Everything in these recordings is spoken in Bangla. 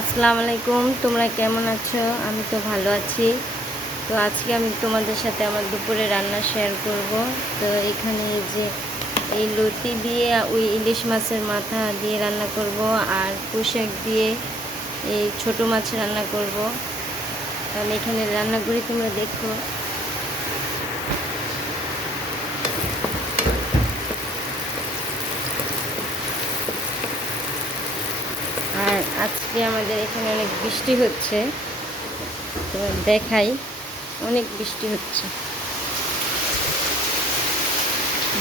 আসসালামু আলাইকুম। তোমরা কেমন আছো? আমি তো ভালো আছি। তো আজকে আমি তোমাদের সাথে আমার দুপুরে রান্না শেয়ার করব। তো এখানে এই যে এই লতি দিয়ে ওই ইলিশ মাছের মাথা দিয়ে রান্না করব, আর পুঁইশাক দিয়ে এই ছোট মাছ রান্না করব। তো আমি এখানে রান্না করি, তোমরা দেখো। আর আজকে আমাদের এখানে অনেক বৃষ্টি হচ্ছে, তো দেখাই, অনেক বৃষ্টি হচ্ছে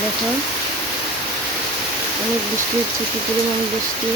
দেখো, অনেক বৃষ্টি হচ্ছে, কি পরিমাণ বৃষ্টি।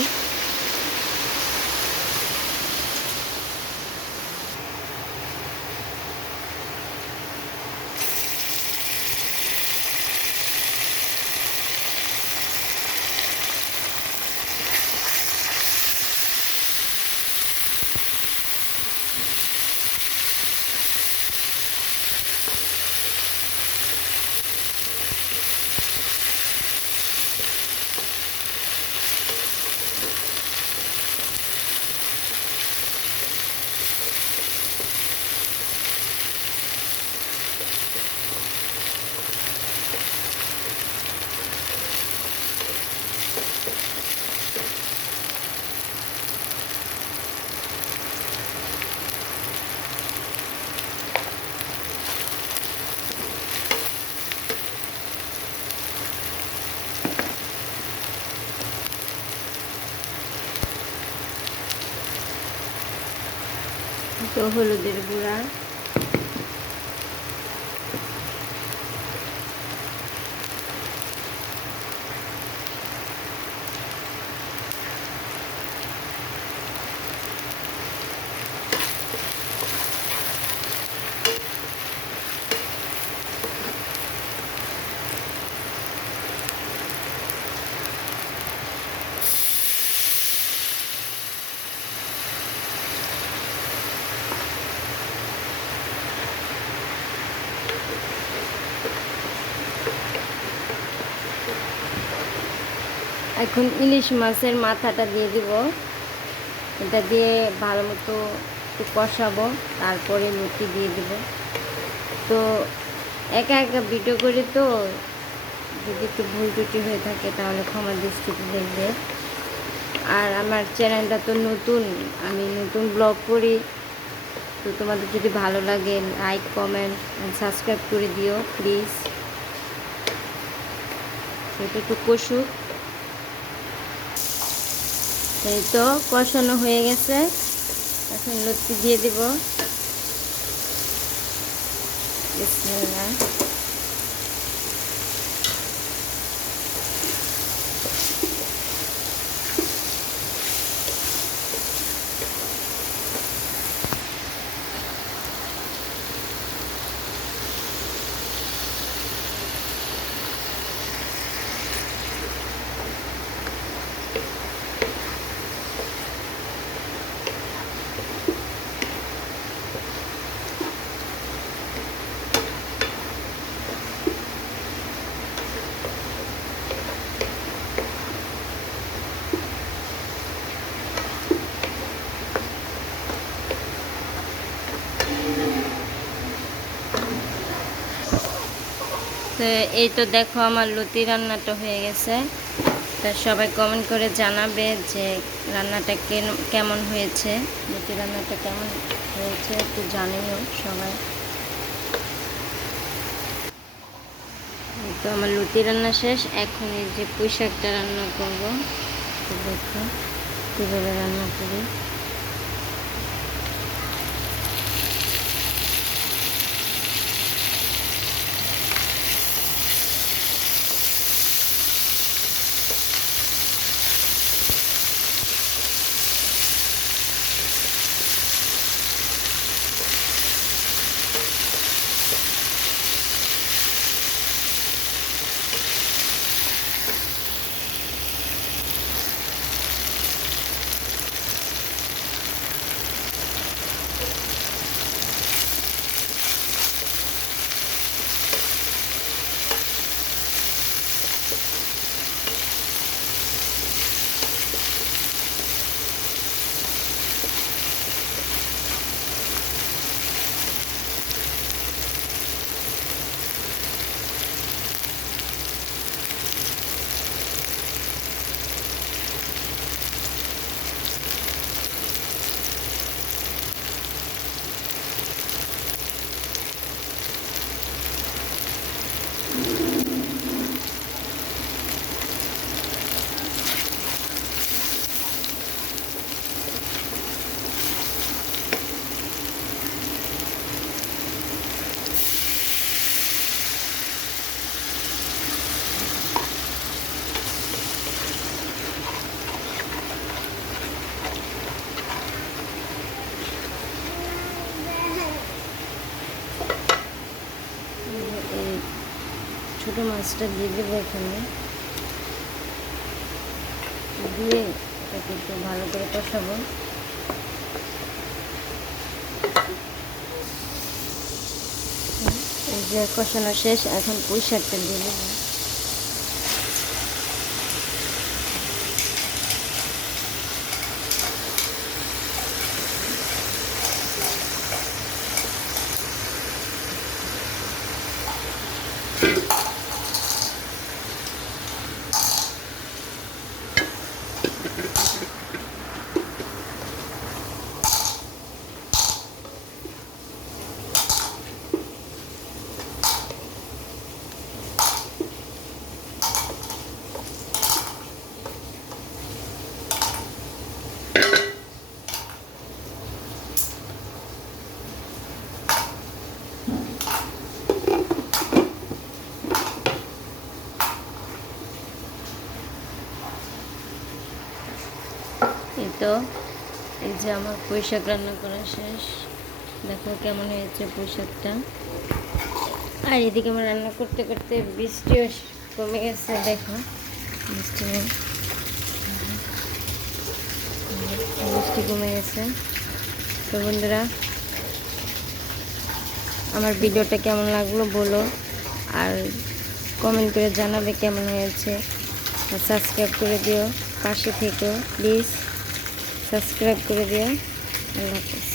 তো হলুদের গুঁড়া, এখন ইলিশ মাছের মাথাটা দিয়ে দিব। এটা দিয়ে ভালো মতো একটু কষাবো, তারপরে লতি দিয়ে দিব। তো একা একা ভিডিও করে, তো যদি একটু ভুল ত্রুটি হয়ে থাকে তাহলে ক্ষমা দৃষ্টিতে দেখবে। আর আমার চ্যানেলটা তো নতুন, আমি নতুন ব্লগ করি। তো তোমাদের যদি ভালো লাগে লাইক, কমেন্ট অ্যান্ড সাবস্ক্রাইব করে দিও প্লিজ। এটা একটু কষুক। এই তো কষানো হয়ে গেছে, এখন লতি দিয়ে দিব। বিসমিল্লাহ। তো এই তো দেখো, আমার লতি রান্নাটা হয়ে গেছে। তা সবাই কমেন্ট করে জানাবে যে রান্নাটা কেমন হয়েছে, লতি রান্নাটা কেমন হয়েছে একটু জানিও সবাই। এই তো আমার লতি রান্না শেষ, এখন এই যে পুঁইশাকটা রান্না করবো। তো দেখো কীভাবে রান্না করি। মাছটা দিয়ে দেবো এখানে, দিয়ে এটাকে একটু ভালো করে কষাবো। এই যে কষানো শেষ, এখন পুঁই শাকটা দিয়ে দেবো। এই তো, এই যে আমার পুঁই শাক রান্না করা শেষ। দেখো কেমন হয়েছে পুঁই শাকটা। আর এদিকে আমার রান্না করতে করতে বৃষ্টিও কমে গেছে। দেখো বৃষ্টি কমে গেছে। তো বন্ধুরা, আমার ভিডিওটা কেমন লাগলো বলো, আর কমেন্ট করে জানাবে কেমন হয়েছে। আর সাবস্ক্রাইব করে দিও, পাশে থেকো প্লিজ, সাবস্ক্রাইব করে দিও। আল্লাহ হাফেজ।